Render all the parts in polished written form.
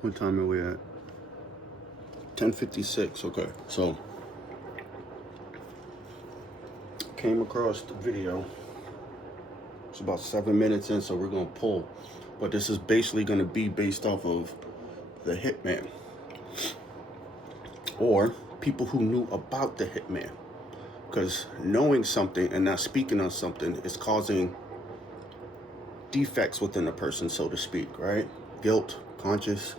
What time are we at? 10:56. Okay, so came across the video. It's about 7 minutes in, so we're gonna pull. But this is basically gonna be based off of the hitman, or people who knew about the hitman. Because knowing something and not speaking on something is causing defects within a person, so to speak, right? Guilt, conscience.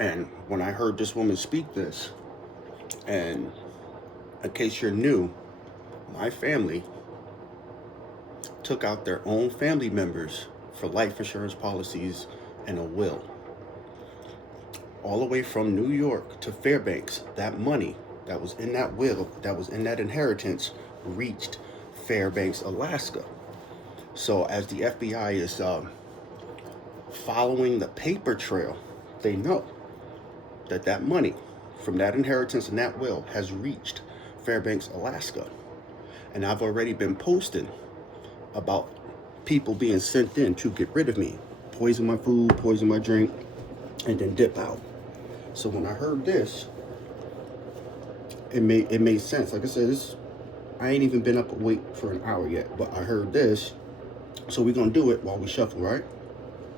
And when I heard this woman speak this, and in case you're new, my family took out their own family members for life insurance policies and a will. All the way from New York to Fairbanks, that money that was in that will, that was in that inheritance, reached Fairbanks, Alaska. So as the FBI is following the paper trail, they know that that money from that inheritance and that will has reached Fairbanks, Alaska. And I've already been posting about people being sent in to get rid of me, poison my food, poison my drink, and then dip out. So when I heard this, it made sense. Like I said, I ain't even been up awake for an hour yet, but I heard this, so we're gonna do it while we shuffle, right?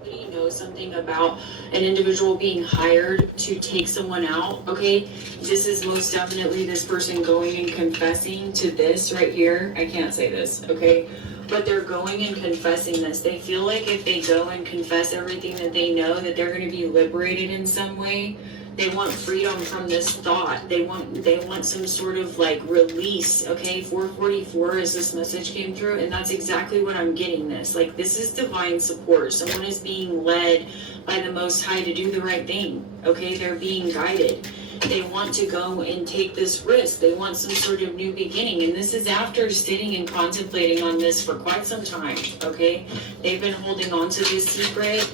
You know something about an individual being hired to take someone out, okay? This is most definitely this person going and confessing to this right here. I can't say this, okay? But they're going and confessing this. They feel like if they go and confess everything that they know, that they're going to be liberated in some way. They want freedom from this thought. They want some sort of like release, okay? 444 as this message came through, and that's exactly what I'm getting this. Like, this is divine support. Someone is being led by the Most High to do the right thing, okay? They're being guided. They want to go and take this risk. They want some sort of new beginning. And this is after sitting and contemplating on this for quite some time, okay? They've been holding on to this secret.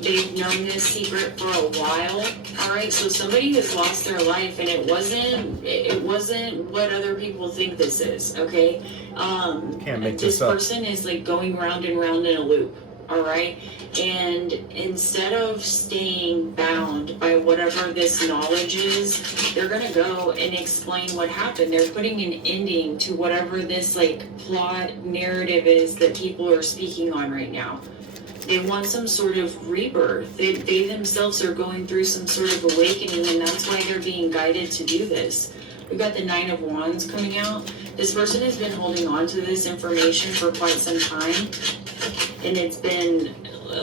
They've known this secret for a while. All right, so somebody has lost their life, and it wasn't what other people think this is, okay? Can't make this up. Person is like going round and round in a loop. All right. And instead of staying bound by whatever this knowledge is, they're going to go and explain what happened. They're putting an ending to whatever this like plot narrative is that people are speaking on right now. They want some sort of rebirth. They themselves are going through some sort of awakening, and that's why they're being guided to do this. We've got the 9 of Wands coming out. This person has been holding on to this information for quite some time, and it's been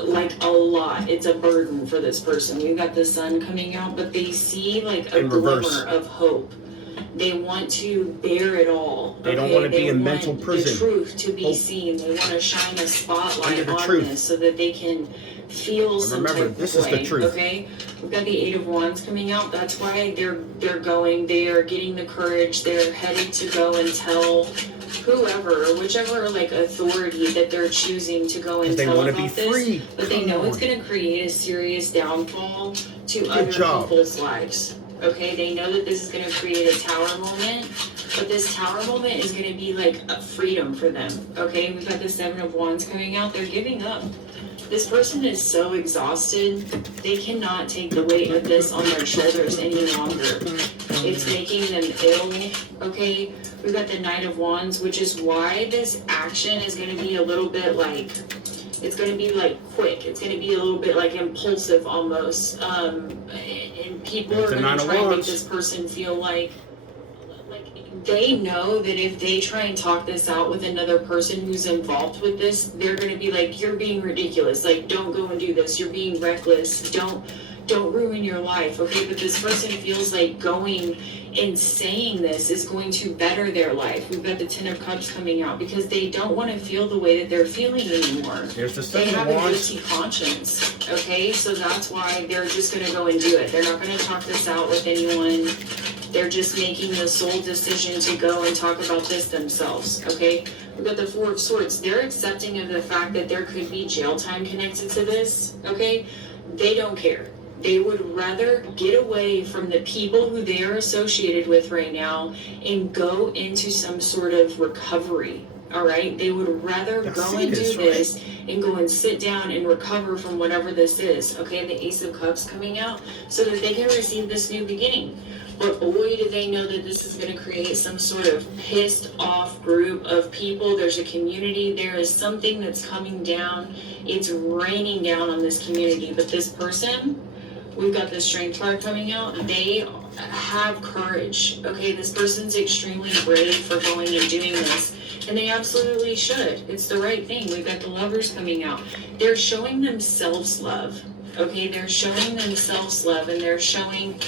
like a lot. It's a burden for this person. We've got the Sun coming out, but they see like a glimmer of hope. They want to bear it all. They don't want to be in mental prison. The truth to be seen. They want to shine a spotlight on this so that they can feel some type of way. Remember, this is the truth. Okay, we've got the 8 of Wands coming out. That's why they're going. They are getting the courage. They're headed to go and tell whoever, whichever like authority that they're choosing to go and tell about this. But they know it's going to create a serious downfall to other people's lives. Okay, they know that this is going to create a tower moment, but this tower moment is going to be like a freedom for them. Okay, we've got the 7 of Wands coming out. They're giving up. This person is so exhausted, they cannot take the weight of this on their shoulders any longer. It's making them ill, okay? We've got the 9 of Wands, which is why this action is going to be a little bit like, it's going to be like quick. It's going to be a little bit like impulsive almost. And people are going to try and make this person feel like they know that if they try and talk this out with another person who's involved with this, they're going to be like, you're being ridiculous. Like, don't go and do this. You're being reckless. Don't ruin your life. Okay. But this person feels like going and saying this is going to better their life. We've got the 10 of Cups coming out because they don't want to feel the way that they're feeling anymore. There's the they have a guilty conscience. Okay. So that's why they're just going to go and do it. They're not going to talk this out with anyone. They're just making the sole decision to go and talk about this themselves, okay? We've got the 4 of Swords. They're accepting of the fact that there could be jail time connected to this, okay? They don't care. They would rather get away from the people who they are associated with right now and go into some sort of recovery, All right, they would rather go and do this and go and sit down and recover from whatever this is. Okay, the Ace of Cups coming out so that they can receive this new beginning. But boy, do they know that this is going to create some sort of pissed off group of people. There's a community. There is something that's coming down. It's raining down on this community. But this person, we've got the Strength card coming out. They have courage. Okay, this person's extremely brave for going and doing this. And they absolutely should. It's the right thing. We've got the Lovers coming out. They're showing themselves love. Okay, they're showing themselves love, and they're showing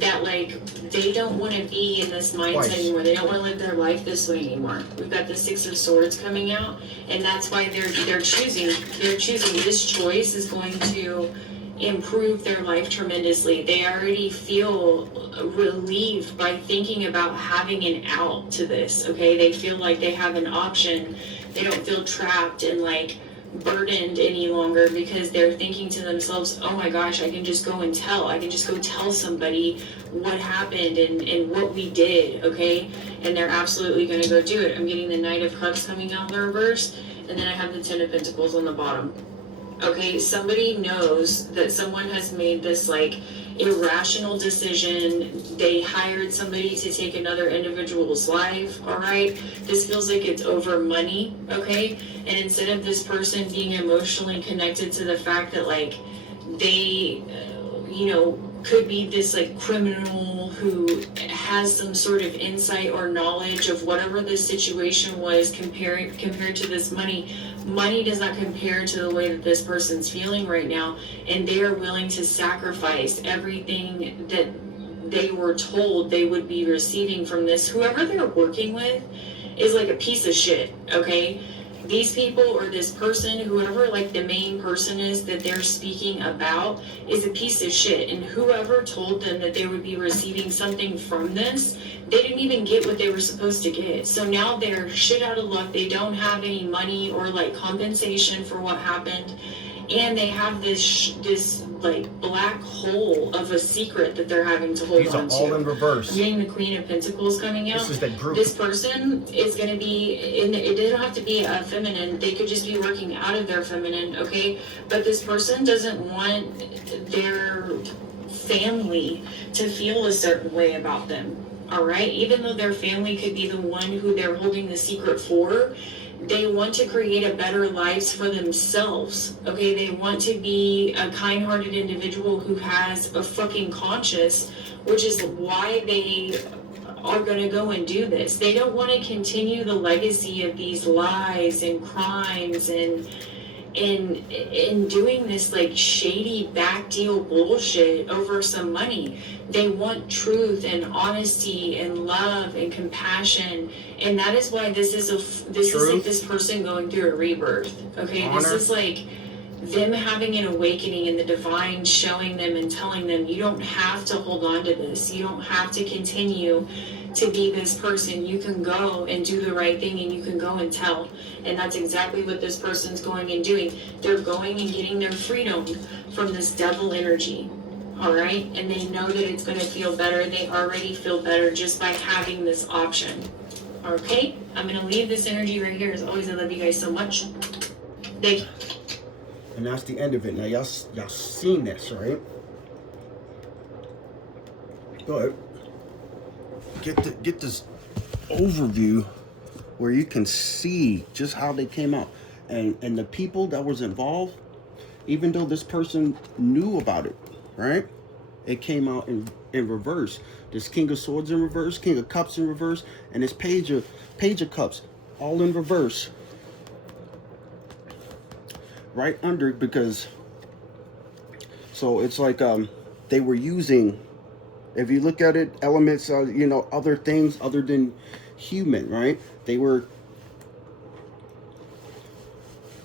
that, like, they don't want to be in this mindset anymore. They don't want to live their life this way anymore. We've got the Six of Swords coming out, and that's why they're choosing this choice is going to improve their life tremendously. They already feel relieved by thinking about having an out to this. Okay, they feel like they have an option. They don't feel trapped and like burdened any longer, because they're thinking to themselves, oh my gosh, I can just go and I can just go tell somebody what happened and what we did. Okay, and they're absolutely going to go do it. I'm getting the Knight of Cups coming out in the reverse, and then I have the Ten of Pentacles on the bottom. Okay, somebody knows that someone has made this like irrational decision. They hired somebody to take another individual's life. All right, this feels like it's over money. Okay, and instead of this person being emotionally connected to the fact that like they could be this like criminal who has some sort of insight or knowledge of whatever the situation was, compared to this money does not compare to the way that this person's feeling right now, and they are willing to sacrifice everything that they were told they would be receiving from this. Whoever they're working with is like a piece of shit. Okay, these people or this person, whoever like the main person is that they're speaking about, is a piece of shit. And whoever told them that they would be receiving something from this, they didn't even get what they were supposed to get. So now they're shit out of luck. They don't have any money or like compensation for what happened. And they have this like black hole of a secret that they're having to hold on to. These are all in reverse. Getting the Queen of Pentacles coming out. This is that group. This person is going to be it don't have to be a feminine. They could just be working out of their feminine, okay? But this person doesn't want their family to feel a certain way about them, all right? Even though their family could be the one who they're holding the secret for, they want to create a better life for themselves, okay? They want to be a kind-hearted individual who has a fucking conscience, which is why they are going to go and do this. They don't want to continue the legacy of these lies and crimes and doing this like shady back deal bullshit over some money. They want truth and honesty and love and compassion, and that is why this is like this person going through a rebirth. Okay, honor. This is like them having an awakening and the divine showing them and telling them, you don't have to hold on to this. You don't have to continue to be this person. You can go and do the right thing, and you can go and tell. And that's exactly what this person's going and doing. They're going and getting their freedom from this devil energy. All right? And they know that it's going to feel better. They already feel better just by having this option. Okay? I'm going to leave this energy right here. As always, I love you guys so much. Thank you. And that's the end of it. Now, y'all seen this, right? But get this overview where you can see just how they came out. And the people that was involved, even though this person knew about it, right? It came out in reverse. This King of Swords in reverse, King of Cups in reverse, and this Page of Cups, all in reverse. Right under, because so it's like they were using, if you look at it, elements of other things other than human, right? They were,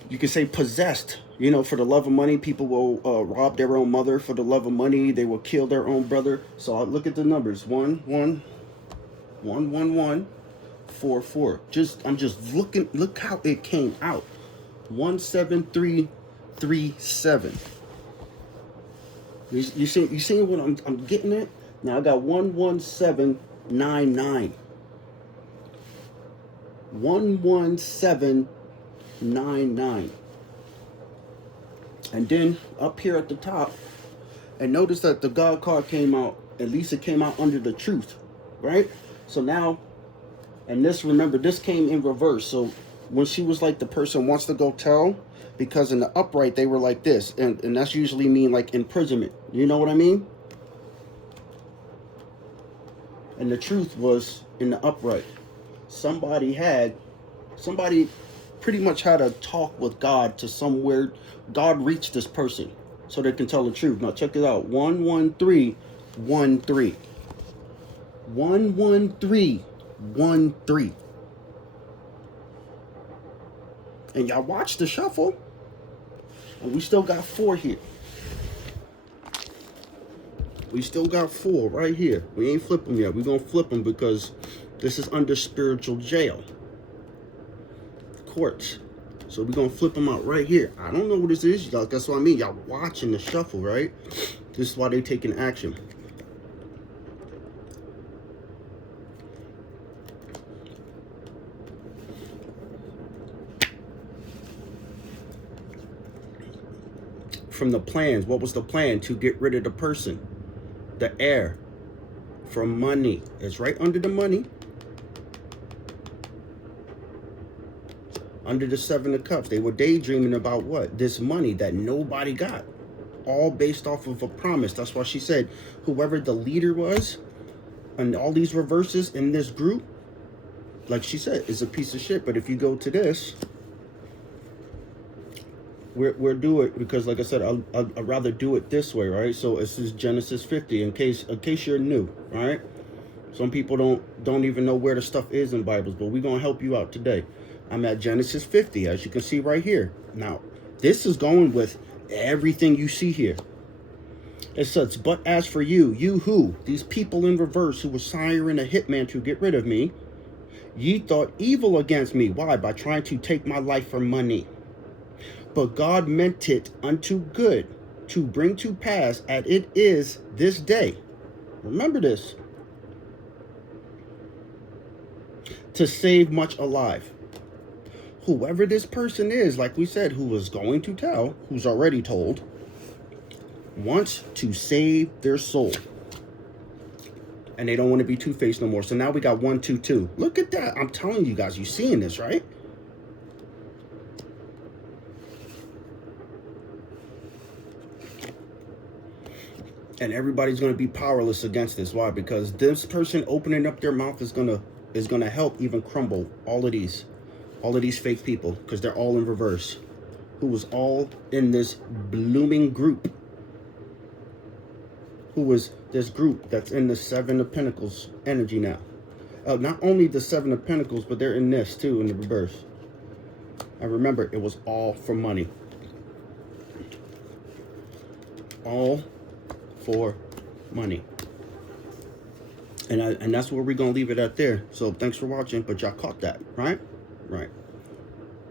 you could say, possessed. For the love of money, people will rob their own mother. For the love of money, they will kill their own brother. So I look at the numbers: 1 1 1 1 1 4 4. I'm just looking. Look how it came out. 17337. You see what I'm getting at? Now I got 11799. 11799. And then up here at the top, and notice that the God card came out, at least it came out under the truth, right? So now, and this, remember, this came in reverse. So when she was like, the person wants to go tell, because in the upright, they were like this. And that's usually mean like imprisonment. You know what I mean? And the truth was in the upright. Somebody pretty much had a talk with God to somewhere. God reached this person so they can tell the truth. Now check it out. 11313. 11313. And y'all watch the shuffle. And we still got 4 here. We still got 4 right here. We ain't flip them yet. We're going to flip them because this is under spiritual jail. Courts. So we're going to flip them out right here. I don't know what this is. Y'all, that's what I mean. Y'all watching the shuffle, right? This is why they taking action. From the plans, what was the plan? To get rid of the person, the heir, from money. It's right under the money. Under the 7 of Cups. They were daydreaming about what? This money that nobody got. All based off of a promise. That's why she said, whoever the leader was, and all these reverses in this group, like she said, is a piece of shit. But if you go to this, we'll do it because, like I said, I'd rather do it this way, right? So this is Genesis 50, in case you're new, right? Some people don't even know where the stuff is in Bibles, but we're gonna help you out today. I'm at Genesis 50, as you can see right here. Now, this is going with everything you see here. It says, but as for you who, these people in reverse who were siring a hitman to get rid of me, ye thought evil against me. Why? By trying to take my life for money. But God meant it unto good, to bring to pass as it is this day. Remember this. To save much alive. Whoever this person is, like we said, who was going to tell, who's already told, wants to save their soul. And they don't want to be two-faced no more. So now we got 1, 2, 2. Look at that. I'm telling you guys, you seeing this, right? And everybody's going to be powerless against this. Why? Because this person opening up their mouth is going to help even crumble all of these fake people, because they're all in reverse, who was all in this blooming group, who was this group that's in the 7 of Pentacles energy now. Not only the 7 of Pentacles, but they're in this too, in the reverse. And remember, it was all for money. All for money. And that's where we're going to leave it at there. So thanks for watching, but y'all caught that, right? Right.